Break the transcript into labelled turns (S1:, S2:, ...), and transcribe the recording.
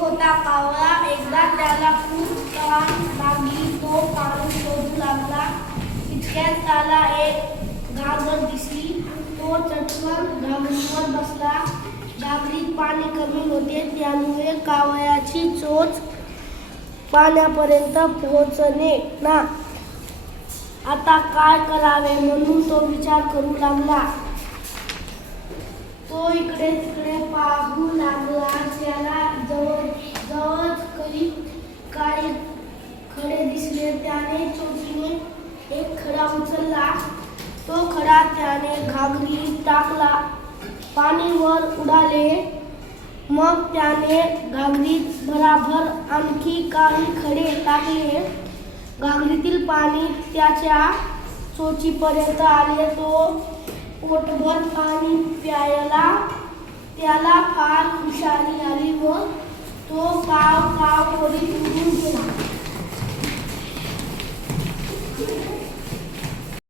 S1: होता कावळा एकदा त्याला खूप तहान लागली तो पाणी शोधू लागला. इतक्यात त्याला एक घागर दिसली. तो चटकन घागरीवर बसला. घागरीत पाणी कमी होते. त्यामुळे कावळ्याची चोच पाण्यापर्यंत पोहोचणे ना. आता काय करावे म्हणून तो विचार करू लागला. तो इकडे तिकडे पाहू लागला त्याला जवळ जवळ करीत काही खडे दिसले त्याने चोचीने एक खडा उचलला तो खडा त्याने घागरीत टाकला पाणी वर उडाले. मग त्याने घागरीत भराभर आणखी काही खडे टाकले. घागरीतील पाणी त्याच्या चोचीपर्यंत आले. तो पोटभर पाणी प्यायला त्याला फार हुशारी आली व तो काव काव करीत उडून